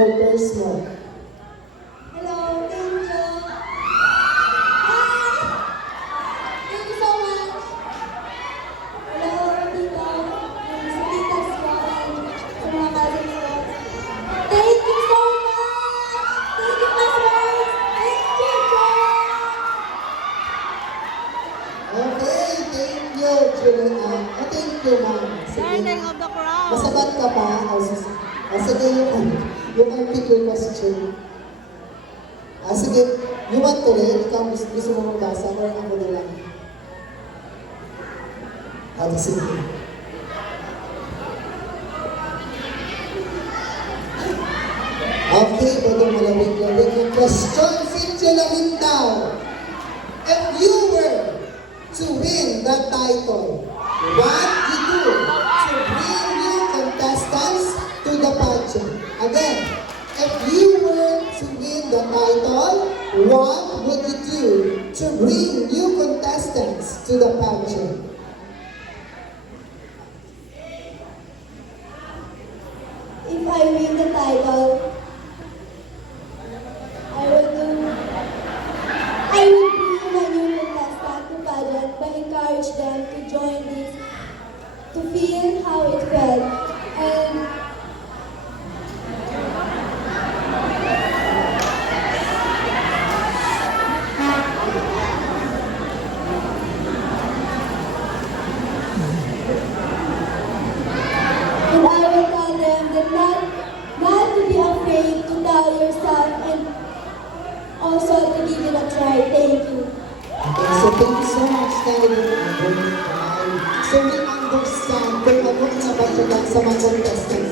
supporters mo. Hello, thank you. Hi! Thank you so much. Hello, Tito. Sa titas ko and sa mga cousins ko. Thank you so much! Thank you, Masters! Thank you, Joy! Okay, thank you, Julian. Thank you, ma'am. Darling of the crowd. Masabat ka pa? Sige, you can pick your question. Sige, you want to read? Ikaw gusto mo magbasa or ako na lang? Sige. Okay, pwede malawig-lawig yung question. Cynthia Lamindao. If you were to win that title, what you do to bring new contestants to the pageant? Again, if you were to win the title, what would you do to bring new contestants to the pageant? If I win the title, I will bring a new contestant to pageant by encourage them to join this, to feel how it felt. And I will tell them that not to be afraid to tell yourself and also to give it a try. Thank you. Okay, so thank you so much, Kylie. So we understand kung ano ang nabayagan sa mga contestants